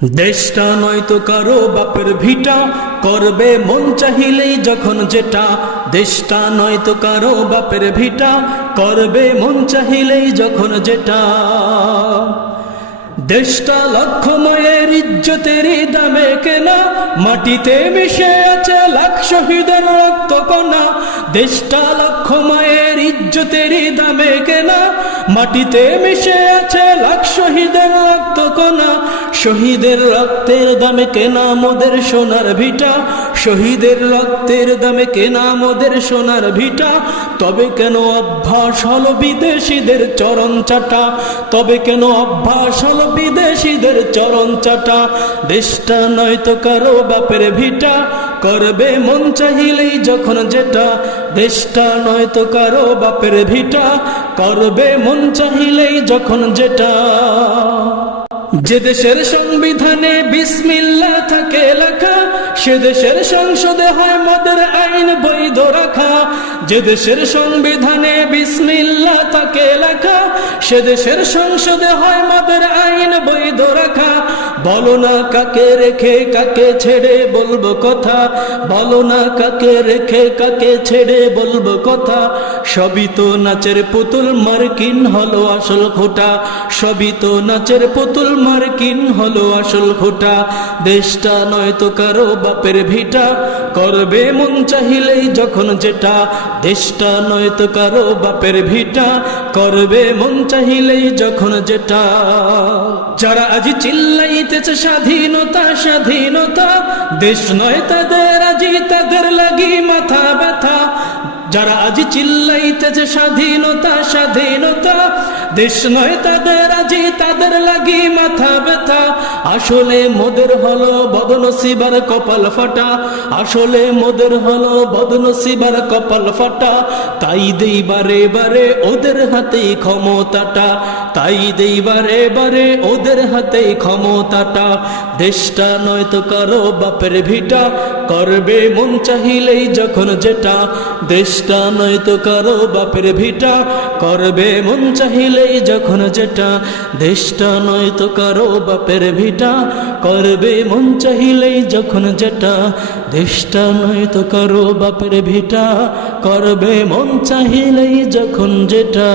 দেশটা নয়তো কারো বাপের ভিটা, করবে মন চাহিলেই যখন যেটা। দেশটা নয়তো কারো বাপের ভিটা, করবে মন চাহিলেই যখন যেটা। দেশটা লক্ষ মায়ের ইজ্জতের দামে কেনা, মাটিতে মিশে আছে লাখ শহীদের রক্ত কণা। দেশটা লক্ষ মায়ের ইজ্জতের দামে কেনা, মাটিতে মিশে আছে লাখ শহীদের রক্ত কণা। শহীদের রক্তের দামে কেনা মোদের সোনার ভিটা, শহীদের রক্তের দামে কেনা মোদের সোনার ভিটা। তবে কেন অভ্যাস হলো বিদেশিদের চরণ চাটা, তবে কেন অভ্যাস হলো বিদেশিদের চরণ চাটা। দেশটা নয়তো কারো বাপের ভিটা, করবে মন চাহিলেই যখন যেটা। দেশটা নয়তো কারো বাপের ভিটা, করবে মন চাহিলেই যখন যেটা। যে দেশের সংবিধানে বিসমিল্লাহ থাকে লেখা, সে দেশের সংসদে হয় মদের আইন বৈধ রাখা। যে দেশের সংবিধানে বিসমিল্লাহ থাকে লেখা, সে দেশের সংসদে হয় মদের আইন বৈধ রাখা। বলো না কাকে রেখে কাকে ছেড়ে বলবো কথা, বলো না কাকে রেখে কাকে ছেড়ে বলবো কথা। সবই তো নাচের পুতুল, মার্কিন হলো আসল খোটা। সবই তো নাচের পুতুল, মার্কিন হলো আসল খোটা। দেশটা নয়তো কারো বাপের ভিটা, করবে মন চাহিলেই যখন যেটা। দেশটা নয়তো কারো বাপের ভিটা, করবে মন চাহিলেই যখন যেটা। যারা আজ চিল্লাইতেছে স্বাধীনতা স্বাধীনতা, দেশ নয় তাদের আজি তাদের লাগি মাথা ব্যথা। যারা আজ চিল্লাইতেছে স্বাধীনতা স্বাধীনতা, দেশ নয় তাদের আজি তাদের লাগি মাথা ব্যথা। আসলে মোদের হলো বদনসিবার কপাল ফাটা, আসলে মোদের হলো বদনসিবার কপাল ফাটা। তাই দেই বারে বারে ওদের হাতেই ক্ষমতাটা, তাই দেই বারে বারে ওদের হাতেই ক্ষমতাটা। দেশটা নয়তো কারো বাপের ভিটা, করবে মন চাহিলেই যখন যেটা। দেশটা নয়তো কারো বাপের ভিটা, করবে মন চাহিলেই যখন যেটা। দেশটা নয়তো কারো বাপের ভিটা, করবে মন চাহিলেই যখন যেটা। দেশটা নয়তো কারো বাপের ভিটা, করবে মন চাহিলেই যখন যেটা।